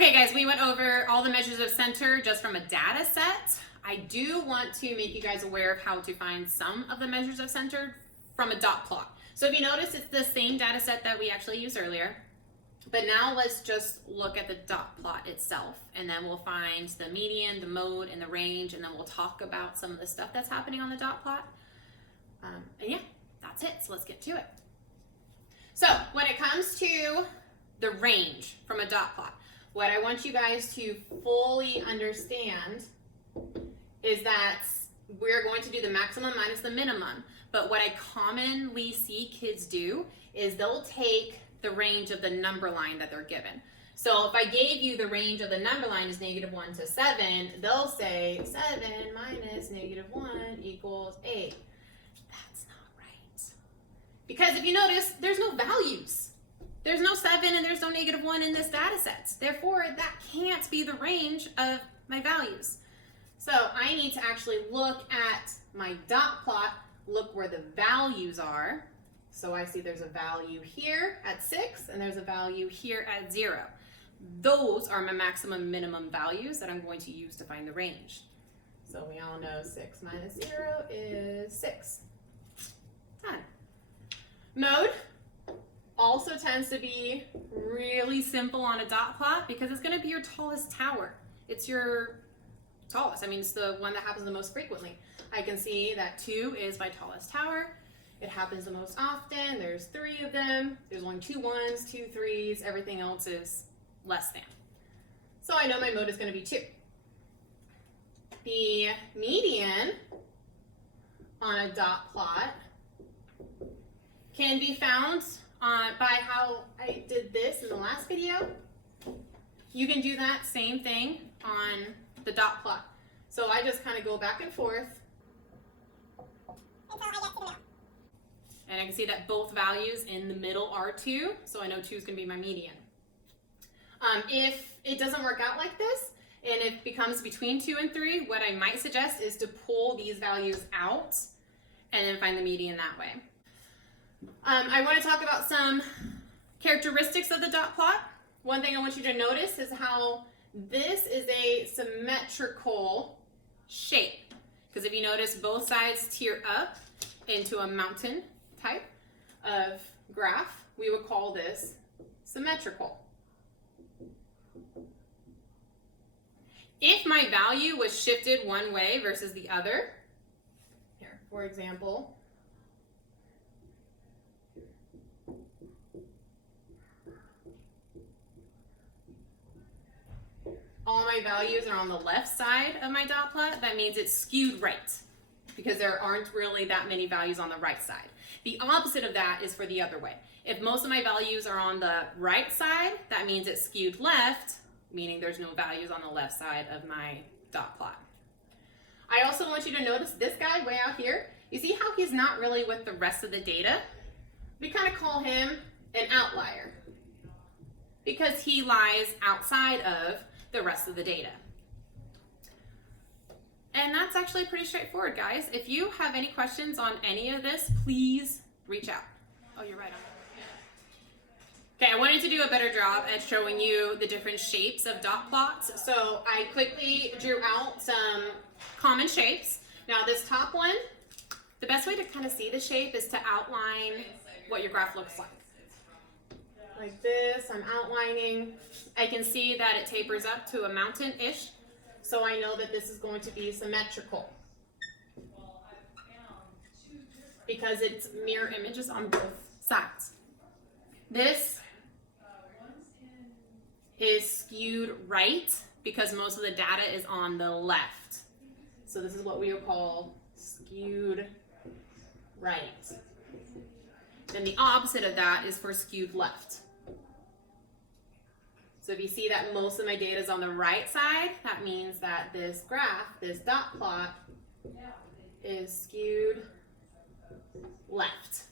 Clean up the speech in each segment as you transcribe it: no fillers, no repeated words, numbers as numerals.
Okay guys, we went over all the measures of center just from a data set. I do want to make you guys aware of how to find some of the measures of center from a dot plot. So if you notice, it's the same data set that we actually used earlier. But now let's just look at the dot plot itself, and then we'll find the median, the mode, and the range, and then we'll talk about some of the stuff that's happening on the dot plot. And yeah, that's it. So let's get to it. So when it comes to the range from a dot plot, what I want you guys to fully understand is that we're going to do the maximum minus the minimum. But what I commonly see kids do is they'll take the range of the number line that they're given. So if I gave you the range of the number line is -1 to 7, they'll say 7 minus -1 equals 8. That's not right. Because if you notice, there's no values. There's no 7 and there's no -1 in this data set. Therefore, that can't be the range of my values. So I need to actually look at my dot plot, look where the values are. So I see there's a value here at 6 and there's a value here at 0. Those are my maximum minimum values that I'm going to use to find the range. So we all know 6 minus 0 is 6. Done. Mode also tends to be really simple on a dot plot because it's going to be your tallest tower. It's your tallest. I mean, it's the one that happens the most frequently. I can see that 2 is my tallest tower. It happens the most often. There's 3 of them. There's only 2 1s, 2 3s. Everything else is less than. So I know my mode is going to be 2. The median on a dot plot can be found by how I did this in the last video. You can do that same thing on the dot plot. So I just kind of go back and forth until I get to the middle. And I can see that both values in the middle are 2, so I know 2 is going to be my median. If it doesn't work out like this, and it becomes between 2 and 3, what I might suggest is to pull these values out and then find the median that way. I want to talk about some characteristics of the dot plot. One thing I want you to notice is how this is a symmetrical shape. Because if you notice, both sides tier up into a mountain type of graph. We would call this symmetrical. If my value was shifted one way versus the other, here, for example, all my values are on the left side of my dot plot, that means it's skewed right because there aren't really that many values on the right side. The opposite of that is for the other way. If most of my values are on the right side, that means it's skewed left, meaning there's no values on the left side of my dot plot. I also want you to notice this guy way out here. You see how he's not really with the rest of the data? We kind of call him an outlier because he lies outside of the rest of the data. And that's actually pretty straightforward, guys. If you have any questions on any of this, please reach out. Oh, you're right on. Okay, I wanted to do a better job at showing you the different shapes of dot plots. So I quickly drew out some common shapes. Now this top one, the best way to kind of see the shape is to outline what your graph looks like. Like this, I'm outlining. I can see that it tapers up to a mountain-ish, so I know that this is going to be symmetrical because it's mirror images on both sides. This is skewed right because most of the data is on the left. So this is what we would call skewed right. Then the opposite of that is for skewed left. So if you see that most of my data is on the right side, that means that this graph, this dot plot, is skewed left.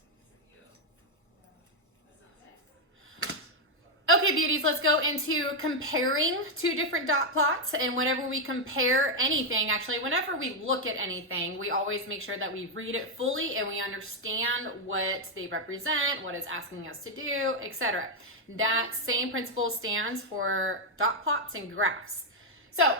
Okay, beauties, let's go into comparing 2 different dot plots. And whenever we compare anything, actually, whenever we look at anything, we always make sure that we read it fully and we understand what they represent, what it's asking us to do, etc. That same principle stands for dot plots and graphs. So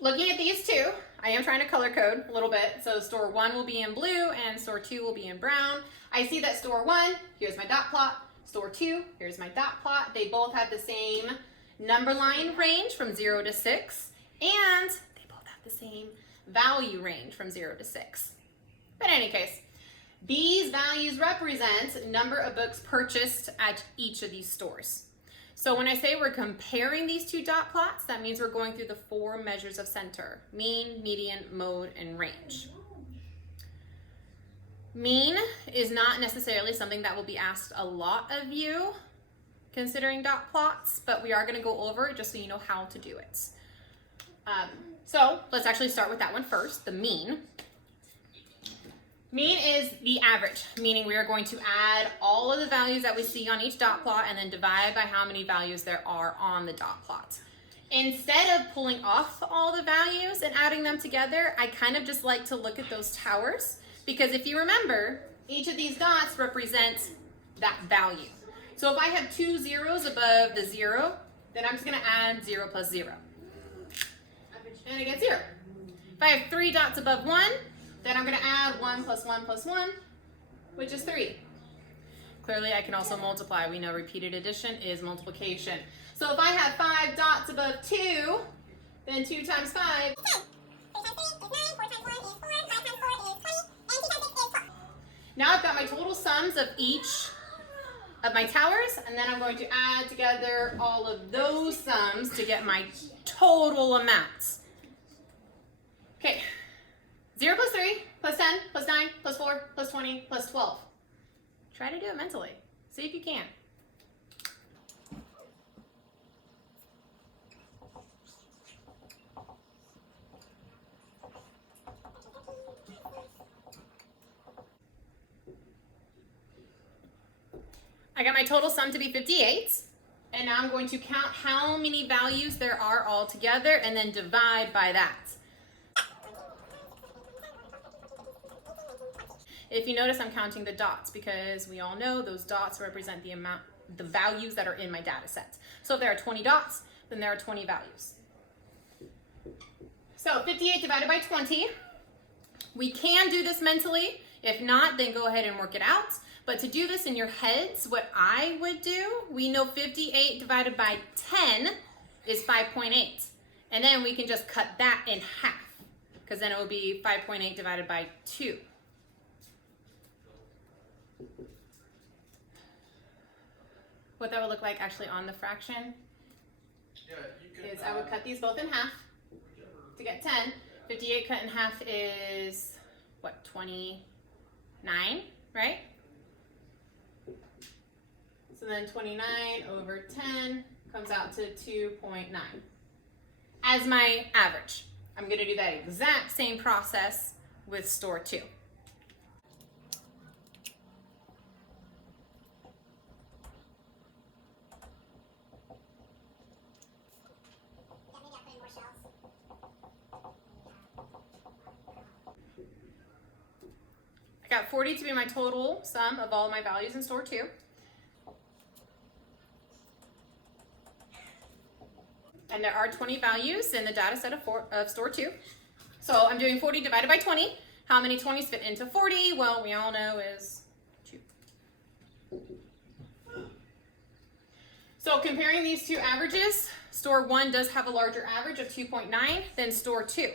looking at these two, I am trying to color code a little bit. So store 1 will be in blue and store 2 will be in brown. I see that store 1, here's my dot plot. Store 2, here's my dot plot. They both have the same number line range from 0 to 6, and they both have the same value range from 0 to 6. But in any case, these values represent number of books purchased at each of these stores. So when I say we're comparing these two dot plots, that means we're going through the 4 measures of center: mean, median, mode, and range. Mean is not necessarily something that will be asked a lot of you considering dot plots, but we are going to go over it just so you know how to do it. So let's actually start with that one first, the mean. Mean is the average, meaning we are going to add all of the values that we see on each dot plot and then divide by how many values there are on the dot plot. Instead of pulling off all the values and adding them together, I kind of just like to look at those towers, because if you remember, each of these dots represents that value. So if I have 2 zeros above the 0, then I'm just going to add 0 plus 0. And I get 0. If I have 3 dots above 1, then I'm going to add 1 plus 1 plus 1, which is 3. Clearly, I can also multiply. We know repeated addition is multiplication. So if I have 5 dots above 2, then 2 times 5 is 10. 3 times 3 is 9, 4 times 1 is 4, 5 times 4 is 20, and 2 times 6 is 12. Now I've got my total sums of each of my towers, and then I'm going to add together all of those sums to get my total amounts. Okay, 0 plus 3 plus 10 plus 9 plus 4 plus 20 plus 12. Try to do it mentally. See if you can. I got my total sum to be 58, and now I'm going to count how many values there are all together and then divide by that. If you notice, I'm counting the dots because we all know those dots represent the values that are in my data set. So if there are 20 dots, then there are 20 values. So 58 divided by 20. We can do this mentally. If not, then go ahead and work it out. But to do this in your heads, what I would do, we know 58 divided by 10 is 5.8. And then we can just cut that in half, because then it would be 5.8 divided by 2. What that would look like actually on the fraction is I would cut these both in half to get 10. 58 cut in half is, what, 29, right? So then 29 over 10 comes out to 2.9 as my average. I'm going to do that exact same process with store 2. I got 40 to be my total sum of all my values in store 2. And there are 20 values in the data set of store 2. So I'm doing 40 divided by 20. How many 20s fit into 40? Well, we all know is 2. So comparing these two averages, store 1 does have a larger average of 2.9 than store 2.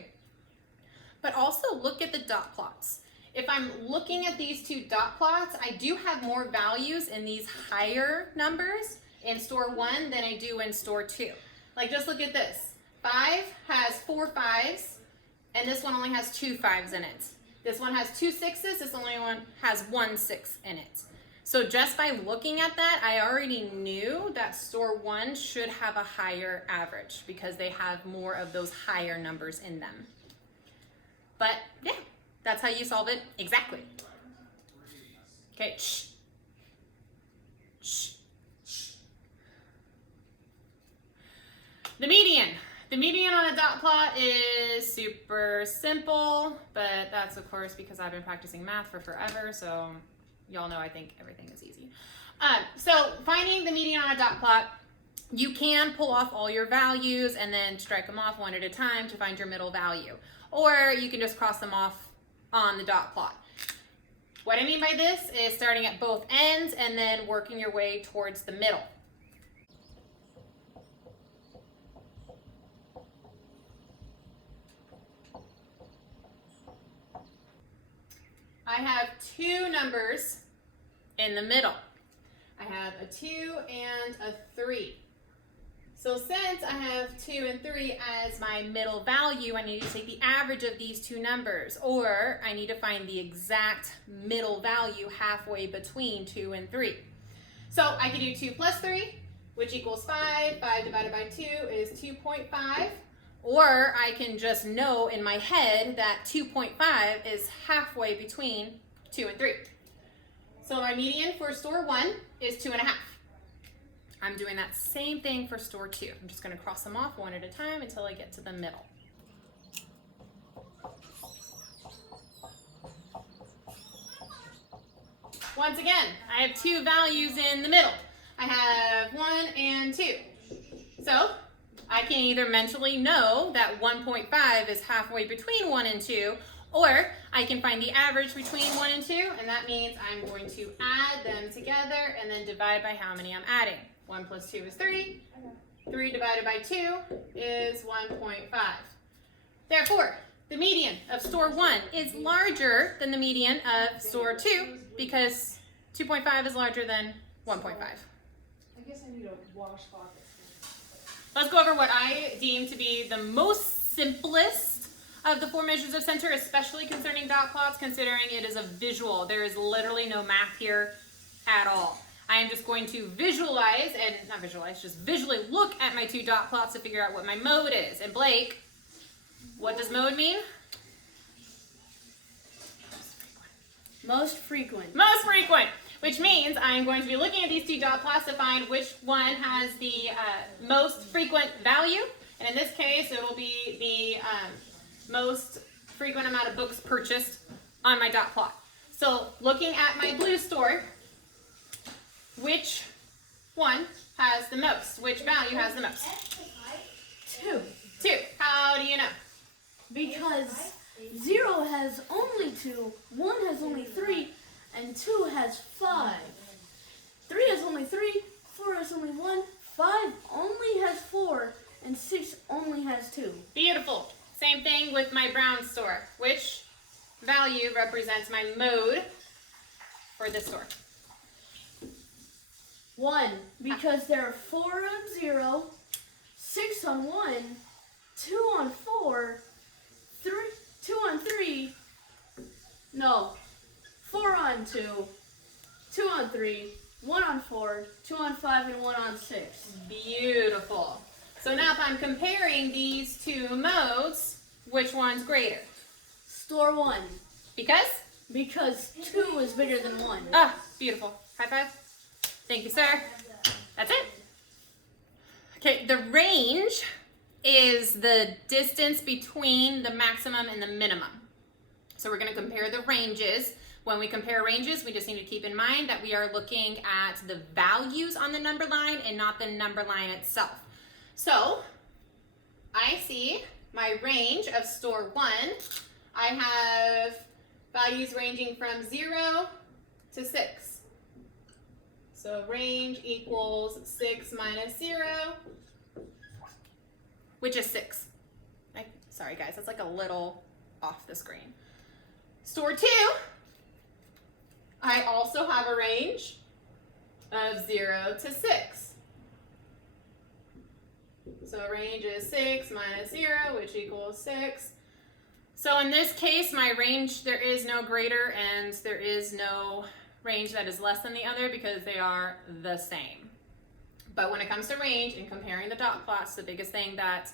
But also look at the dot plots. If I'm looking at these two dot plots, I do have more values in these higher numbers in store 1 than I do in store 2. Like, just look at this. 5 has 4 5s, and this one only has 2 5s in it. This one has 2 6s, this only one has 1 6 in it. So just by looking at that, I already knew that store 1 should have a higher average because they have more of those higher numbers in them. But yeah, that's how you solve it exactly. Okay, shh. Shh. The median. The median on a dot plot is super simple, but that's of course because I've been practicing math for forever, so y'all know I think everything is easy. So finding the median on a dot plot, you can pull off all your values and then strike them off one at a time to find your middle value. Or you can just cross them off on the dot plot. What I mean by this is starting at both ends and then working your way towards the middle. I have two numbers in the middle. I have a 2 and a 3. So since I have 2 and 3 as my middle value, I need to take the average of these two numbers, or I need to find the exact middle value halfway between 2 and 3. So I can do 2 plus 3, which equals 5. 5 divided by 2 is 2.5. Or I can just know in my head that 2.5 is halfway between 2 and 3. So my median for store 1 is 2.5. I'm doing that same thing for store 2. I'm just going to cross them off one at a time until I get to the middle. Once again, I have two values in the middle. I have 1 and 2. So I can either mentally know that 1.5 is halfway between 1 and 2, or I can find the average between 1 and 2, and that means I'm going to add them together and then divide by how many I'm adding. 1 plus 2 is 3. 3 divided by 2 is 1.5. Therefore, the median of store 1 is larger than the median of store 2 because 2.5 is larger than 1.5. I guess I need a washcloth. Let's go over what I deem to be the most simplest of the 4 measures of center, especially concerning dot plots, considering it is a visual. There is literally no math here at all. I am just going to visualize, and not visualize, just visually look at my 2 dot plots to figure out what my mode is. And Blake, what does mode mean? Most frequent. Most frequent, which means I'm going to be looking at these 2 dot plots to find which one has the most frequent value. And in this case, it will be the most frequent amount of books purchased on my dot plot. So looking at my blue store, which one has the most? Which value has the most? 2. 2. How do you know? Because 0 has only 2, 1 has only 3, and 2 has 5. 3 has only 3, 4 has only 1, 5 only has 4, and 6 only has 2. Beautiful. Same thing with my brown store. Which value represents my mode for this store? 1, because there are 4 on 0, 6 on 1, 2 on 4, 2 on 3, no, 4 on 2, 2 on 3, 1 on 4, 2 on 5, and 1 on 6. Beautiful. So now if I'm comparing these 2 modes, which one's greater? Store 1, Because? because 2 is bigger than 1. Ah, beautiful. High five. Thank you, sir. That's it. Okay, the range is the distance between the maximum and the minimum. So we're going to compare the ranges. When we compare ranges, we just need to keep in mind that we are looking at the values on the number line and not the number line itself. So I see my range of store 1. I have values ranging from 0 to 6. So range equals 6 minus 0, which is 6. Sorry guys, that's like a little off the screen. Store 2, I also have a range of 0 to 6. So range is 6 minus 0, which equals 6. So in this case, my range, there is no greater and there is no range that is less than the other because they are the same. But when it comes to range and comparing the dot plots, the biggest thing that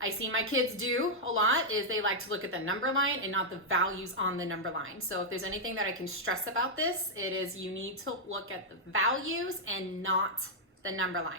I see my kids do a lot is they like to look at the number line and not the values on the number line. So if there's anything that I can stress about this, it is you need to look at the values and not the number line.